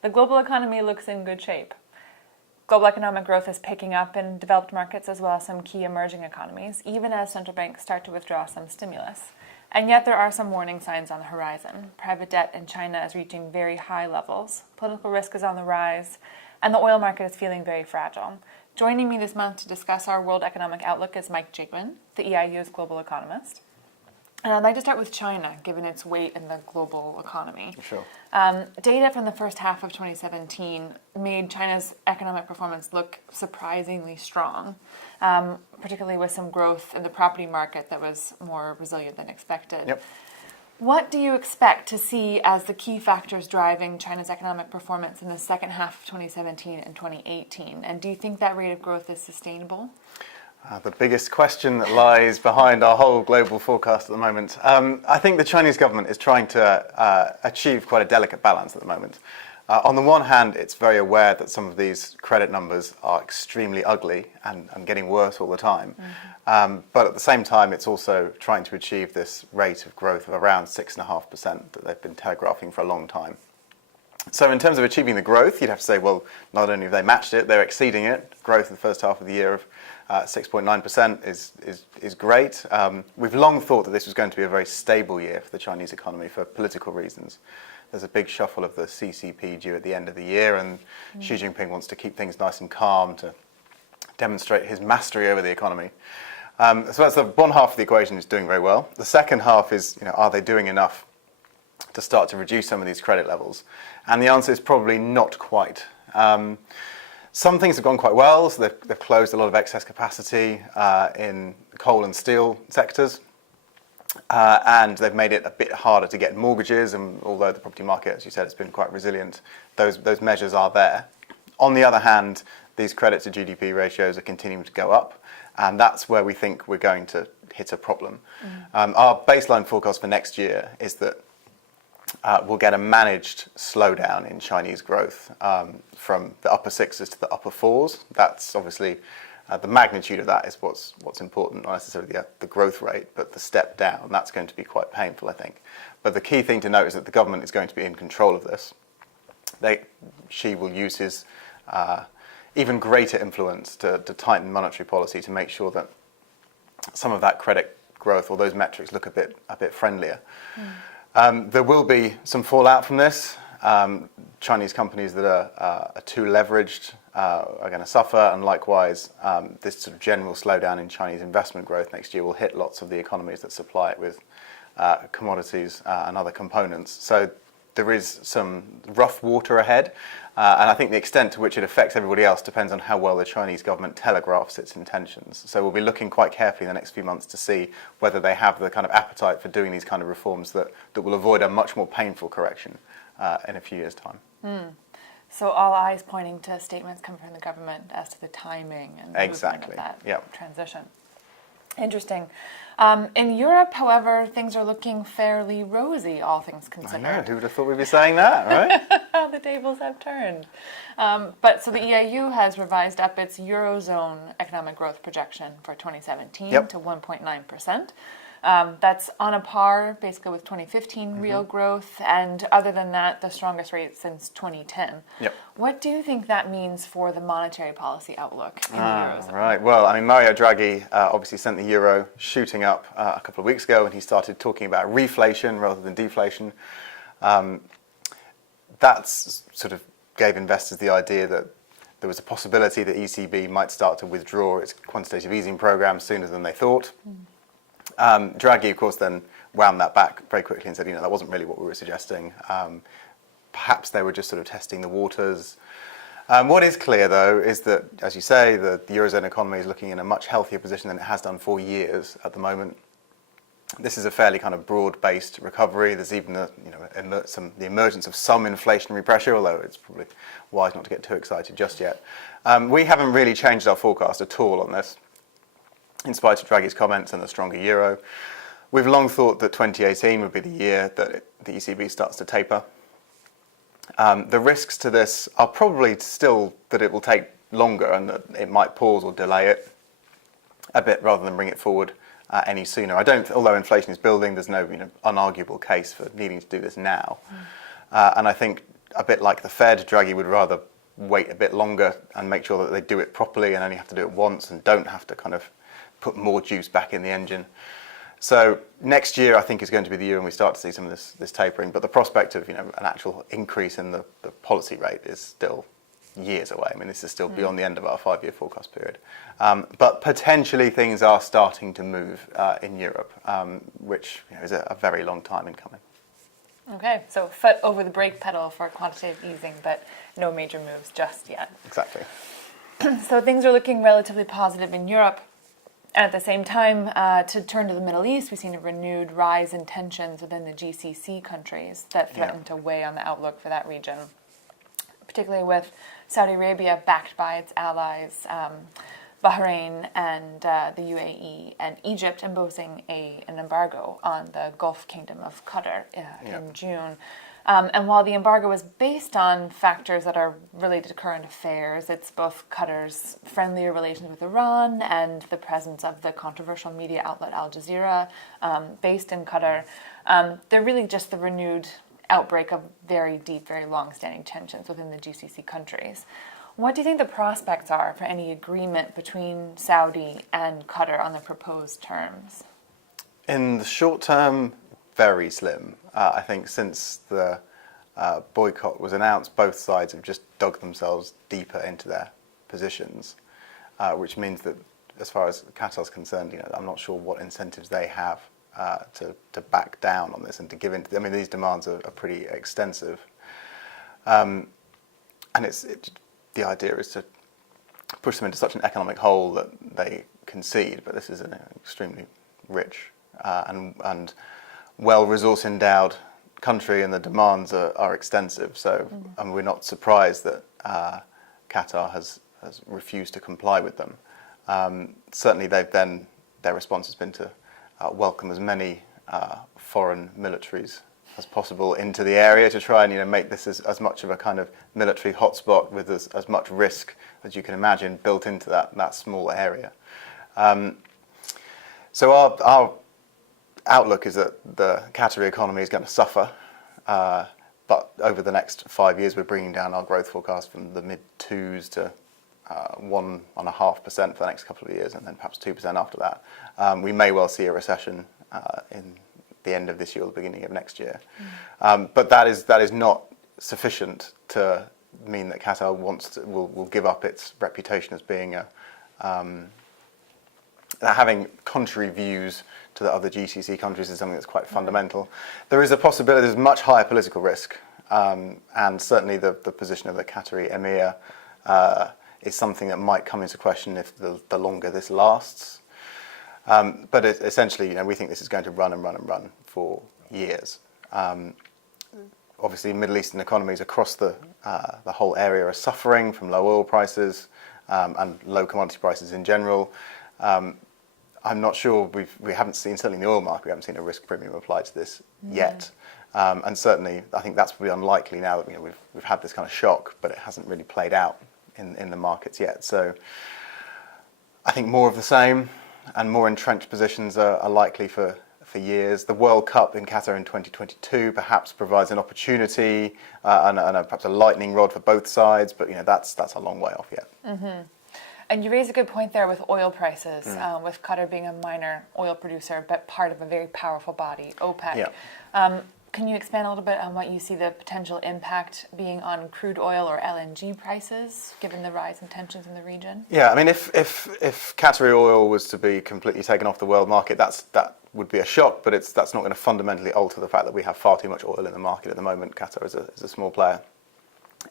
The global economy looks in good shape. Global economic growth is picking up in developed markets as well as some key emerging economies, even as central banks start to withdraw some stimulus. And yet there are some warning signs on the horizon. Private debt in China is reaching very high levels. Political risk is on the rise, and the oil market is feeling very fragile. Joining me this month to discuss our world economic outlook is Mike Jigman, the EIU's global economist. And I'd like to start with China, given its weight in the global economy. Sure. Data from the first half of 2017 made China's economic performance look surprisingly strong, particularly with some growth in the property market that was more resilient than expected. Yep. What do you expect to see as the key factors driving China's economic performance in the second half of 2017 and 2018? And do you think that rate of growth is sustainable? The biggest question that lies behind our whole global forecast at the moment. I think the Chinese government is trying to achieve quite a delicate balance at the moment. On the one hand, it's very aware that some of these credit numbers are extremely ugly and getting worse all the time. Mm-hmm. But at the same time, it's also trying to achieve this rate of growth of around 6.5% that they've been telegraphing for a long time. So in terms of achieving the growth, you'd have to say, well, not only have they matched it, they're exceeding it. Growth in the first half of the year of 6.9% is great. We've long thought that this was going to be a very stable year for the Chinese economy for political reasons. There's a big shuffle of the CCP due at the end of the year, and Xi Jinping wants to keep things nice and calm to demonstrate his mastery over the economy. So that's the one half of the equation is doing very well. The second half is, are they doing enough to start to reduce some of these credit levels? And the answer is probably not quite. Some things have gone quite well, so they've closed a lot of excess capacity in coal and steel sectors, and they've made it a bit harder to get mortgages, and although the property market, as you said, has been quite resilient, those measures are there. On the other hand, these credit to GDP ratios are continuing to go up, and that's where we think we're going to hit a problem. Our baseline forecast for next year is that we'll get a managed slowdown in Chinese growth from the upper sixes to the upper fours. That's obviously the magnitude of that is what's important, not necessarily the growth rate, but the step down. That's going to be quite painful, I think. But the key thing to note is that the government is going to be in control of this. Xi will use his even greater influence to tighten monetary policy to make sure that some of that credit growth or those metrics look a bit friendlier. There will be some fallout from this. Chinese companies that are too leveraged are going to suffer, and likewise, this sort of general slowdown in Chinese investment growth next year will hit lots of the economies that supply it with commodities and other components. So there is some rough water ahead, and I think the extent to which it affects everybody else depends on how well the Chinese government telegraphs its intentions. So we'll be looking quite carefully in the next few months to see whether they have the kind of appetite for doing these kind of reforms that will avoid a much more painful correction in a few years' time. So all eyes pointing to statements coming from the government as to the timing and the exactly. movement of that Yep. transition. Interesting. In Europe, however, things are looking fairly rosy, all things considered. I know, who would have thought we'd be saying that, right? How the tables have turned. But so the EIU has revised up its Eurozone economic growth projection for 2017 to 1.9%. That's on a par, basically, with 2015 real growth, and other than that, the strongest rate since 2010. Yep. What do you think that means for the monetary policy outlook in the Eurozone? Right. Well, I mean, Mario Draghi obviously sent the euro shooting up a couple of weeks ago, and he started talking about reflation rather than deflation. That sort of gave investors the idea that there was a possibility that ECB might start to withdraw its quantitative easing program sooner than they thought. Draghi, of course, then wound that back very quickly and said, that wasn't really what we were suggesting. Perhaps they were just sort of testing the waters. What is clear, though, is that, as you say, the Eurozone economy is looking in a much healthier position than it has done for years at the moment. This is a fairly kind of broad-based recovery. There's even the emergence of some inflationary pressure, although it's probably wise not to get too excited just yet. We haven't really changed our forecast at all on this, in spite of Draghi's comments and the stronger euro. We've long thought that 2018 would be the year that the ECB starts to taper. The risks to this are probably still that it will take longer and that it might pause or delay it a bit rather than bring it forward any sooner. Although inflation is building, there's no unarguable case for needing to do this now. And I think a bit like the Fed, Draghi would rather wait a bit longer and make sure that they do it properly and only have to do it once and don't have to kind of put more juice back in the engine. So next year, I think, is going to be the year when we start to see some of this tapering. But the prospect of an actual increase in the policy rate is still years away. I mean, this is still beyond the end of our 5-year forecast period. But potentially things are starting to move in Europe, which is a very long time in coming. Okay, so foot over the brake pedal for quantitative easing, but no major moves just yet. Exactly. So things are looking relatively positive in Europe. And at the same time, to turn to the Middle East, we've seen a renewed rise in tensions within the GCC countries that threaten to weigh on the outlook for that region, particularly with Saudi Arabia backed by its allies, Bahrain and the UAE and Egypt imposing an embargo on the Gulf Kingdom of Qatar in June. And while the embargo is based on factors that are related to current affairs, it's both Qatar's friendlier relations with Iran and the presence of the controversial media outlet Al Jazeera, based in Qatar. They're really just the renewed outbreak of very deep, very long-standing tensions within the GCC countries. What do you think the prospects are for any agreement between Saudi and Qatar on the proposed terms? In the short term, very slim. I think since the boycott was announced, both sides have just dug themselves deeper into their positions, which means that as far as Qatar's concerned, I'm not sure what incentives they have to back down on this and to give in. I mean, these demands are pretty extensive. And the idea is to push them into such an economic hole that they concede, but this is an extremely rich and well-resource endowed country, and the demands are extensive. So we're not surprised that Qatar has refused to comply with them. Certainly, their response has been to welcome as many foreign militaries as possible into the area to try and make this as much of a kind of military hotspot with as much risk as you can imagine built into that small area. So our outlook is that the Qatari economy is going to suffer, but over the next 5 years we're bringing down our growth forecast from the mid-2s to 1.5% for the next couple of years, and then perhaps 2% after that. We may well see a recession in the end of this year or the beginning of next year. But that is not sufficient to mean that Qatar will give up its reputation as being having contrary views to the other GCC countries is something that's quite fundamental. There is a possibility, there's much higher political risk, and certainly the position of the Qatari emir is something that might come into question if the longer this lasts. But essentially, we think this is going to run and run and run for years. Obviously, Middle Eastern economies across the whole area are suffering from low oil prices and low commodity prices in general. I'm not sure we haven't seen, certainly in the oil market, we haven't seen a risk premium applied to this yet. And certainly, I think that's probably unlikely now that we've had this kind of shock, but it hasn't really played out in the markets yet. So I think more of the same and more entrenched positions are likely for years. The World Cup in Qatar in 2022 perhaps provides an opportunity and perhaps a lightning rod for both sides, but that's a long way off yet. Mm-hmm. And you raise a good point there with oil prices, with Qatar being a minor oil producer, but part of a very powerful body, OPEC. Yeah. Can you expand a little bit on what you see the potential impact being on crude oil or LNG prices, given the rise in tensions in the region? Yeah, I mean, if Qatari oil was to be completely taken off the world market, that would be a shock, but that's not going to fundamentally alter the fact that we have far too much oil in the market at the moment. Qatar is a small player.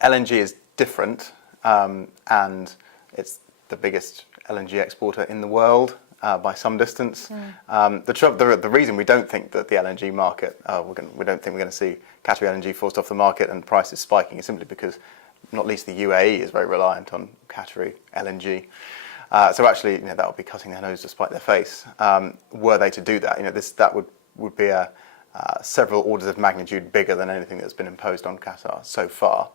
LNG is different, and it's the biggest LNG exporter in the world by some distance. The reason we don't think that the LNG market, we don't think we're going to see Qatari LNG forced off the market and prices spiking is simply because not least the UAE is very reliant on Qatari LNG. So actually, that would be cutting their nose to spite their face. Were they to do that, that would be several orders of magnitude bigger than anything that's been imposed on Qatar so far.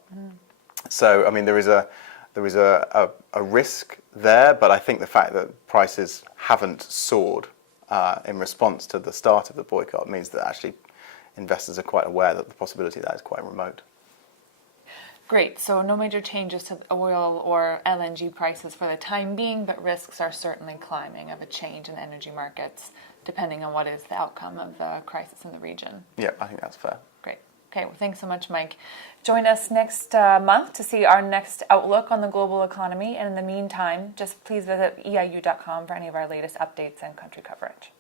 So, I mean, there is a risk there, but I think the fact that prices haven't soared in response to the start of the boycott means that actually investors are quite aware that the possibility of that is quite remote. Great. So no major changes to oil or LNG prices for the time being, but risks are certainly climbing of a change in energy markets, depending on what is the outcome of the crisis in the region. Yeah, I think that's fair. Great. Okay, well, thanks so much, Mike. Join us next month to see our next outlook on the global economy. And in the meantime, just please visit eiu.com for any of our latest updates and country coverage.